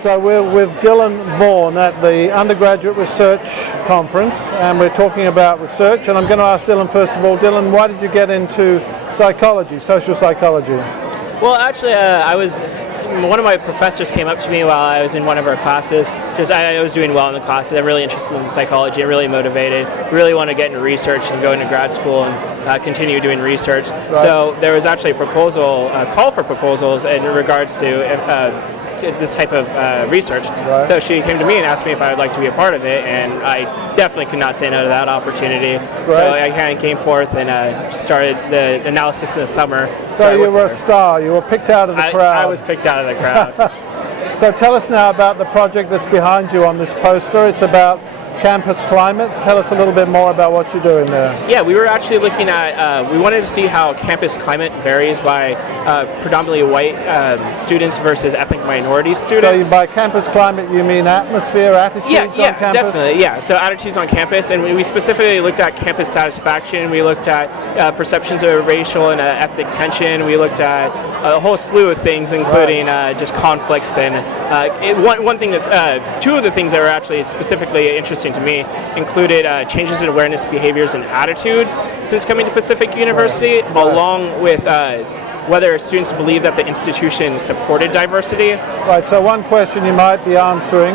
So we're with Dylan Vaughan at the Undergraduate Research Conference, and we're talking about research. And I'm going to ask Dylan first of all, Dylan, why did you get into psychology, social psychology? Well, actually, one of my professors came up to me while I was in one of our classes. I was doing well in the classes. I'm really interested in psychology. I'm really motivated. Really want to get into research and go into grad school and continue doing research. Right. So there was actually a call for proposals in regards to this type of research. Right. So she came to me and asked me if I would like to be a part of it, and I definitely could not say no to that opportunity. Right. So I kind of came forth and started the analysis in the summer. So you were a star. You were picked out of the crowd. I was picked out of the crowd. So tell us now about the project that's behind you on this poster. It's about campus climate. Tell us a little bit more about what you're doing there. Yeah, we were actually looking at, we wanted to see how campus climate varies by predominantly white students versus ethnic minority students. So by campus climate you mean atmosphere, attitudes on campus? Yeah, definitely, yeah. So attitudes on campus, and we specifically looked at campus satisfaction. We looked at perceptions of racial and ethnic tension. We looked at a whole slew of things, including just conflicts. And one thing that's, two of the things that were actually specifically interesting to me included changes in awareness, behaviors, and attitudes since coming to Pacific University, along with whether students believe that the institution supported diversity. Right, so one question you might be answering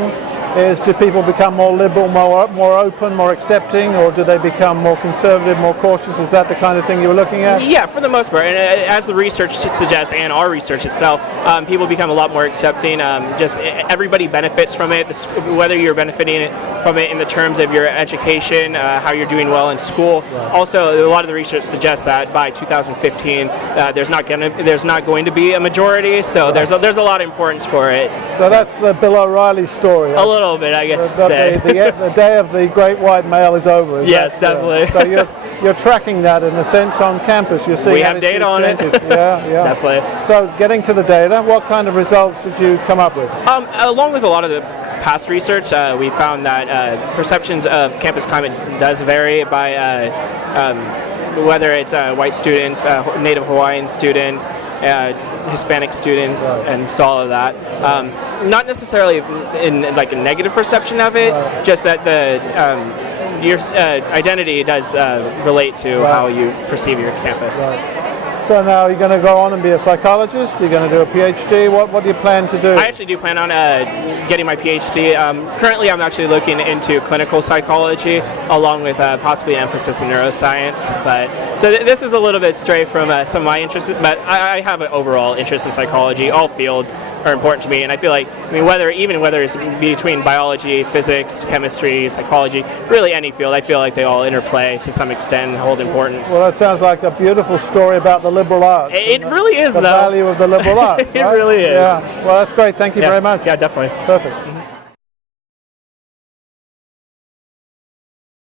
is, do people become more liberal, more open, more accepting, or do they become more conservative, more cautious? Is that the kind of thing you were looking at? Yeah, for the most part. And as the research suggests, and our research itself, people become a lot more accepting. Just everybody benefits from it, whether you're benefiting from it in the terms of your education, how you're doing well in school. Right. Also, a lot of the research suggests that by 2015, there's not going to be a majority. So right. there's a lot of importance for it. So that's the Bill O'Reilly story. A little bit, I guess. The day of the great white male is over. Yes, definitely. So you're tracking that in a sense on campus. You're seeing we have data on it. Yeah, definitely. So getting to the data, what kind of results did you come up with? Along with a lot of the past research, we found that perceptions of campus climate does vary by whether it's white students, Native Hawaiian students, Hispanic students, right. And so all of that. Not necessarily in like a negative perception of it, right. Just that your identity does relate to right. How you perceive your campus. Right. So now you're going to go on and be a psychologist? You're going to do a PhD? What do you plan to do? I actually do plan on getting my PhD. Currently I'm actually looking into clinical psychology along with possibly an emphasis in neuroscience. So this is a little bit stray from some of my interests, but I have an overall interest in psychology. All fields are important to me, and I feel like, whether it's between biology, physics, chemistry, psychology, really any field, I feel like they all interplay to some extent and hold importance. Well, that sounds like a beautiful story about the liberal arts. It really is, the value of the liberal arts. It really is. Yeah. Well, that's great. Thank you very much. Yeah, definitely. Perfect.